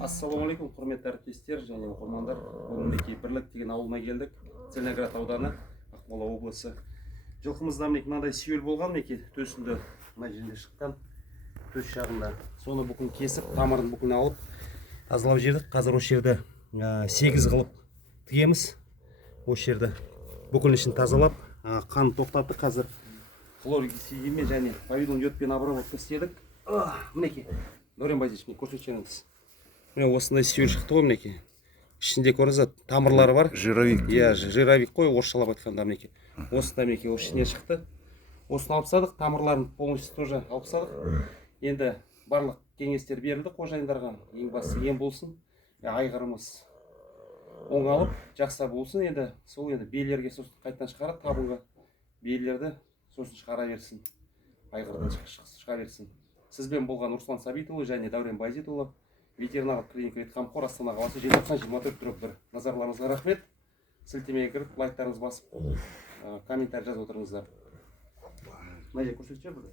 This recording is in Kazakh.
Ассалаумағалейкум, құрметті әріптестер және оқырмандар. Бүгін мінекей Бірлік деген ауылына келдік. Целиноград ауданы, Ақмола облысы. Жылқымызда мынандай сүйел болған, мінекей төсінде мына жерде шыққан, төс жағында. Соны бүкін кесіп, тамырын бүкін алып, тазалап жібердік. Қазір осы жерді 8 қылып тігеміз. Осы жерді бүкіл ішін тазалап, қанын тоқтатып, қазір хлоргексидинмен және повидон йодпен обработка істедік. Мінекей, Дәурен Байзевич, көрсетсеңіз. Міне осындай сүйел шықты ғой, мінекей. Ішінде көріңіз, тамырлары бар. Жировик. Иә, жировик қой, орысшалап айтқанда мінекей. Осында мінекей, осы ішіне шықты. Осыны алып тастадық, тамырларын полностью тоже алып тастадық. Енді барлық кеңестер берілді қожайындарға. Ең бастысы ем болсын, айғырымыз оңалып, жақса болсын. Енді сол енді биелерге сосын қайтадан шығарады, табынға биелерді сосын шығара берсін. Айғырдан шыға берсін. Сізбен болған Руслан Сабитұлы және Дәурен Байзетұлы, ветеринарлық клиника Ветқамқор, Астана қаласы, 90-24/1. Назарларыңызға рахмет. Сілтемеге кіріп, лайктарыңызды басып, комментарий жазып отырыңыздар. Мына жерде көрсетші бір.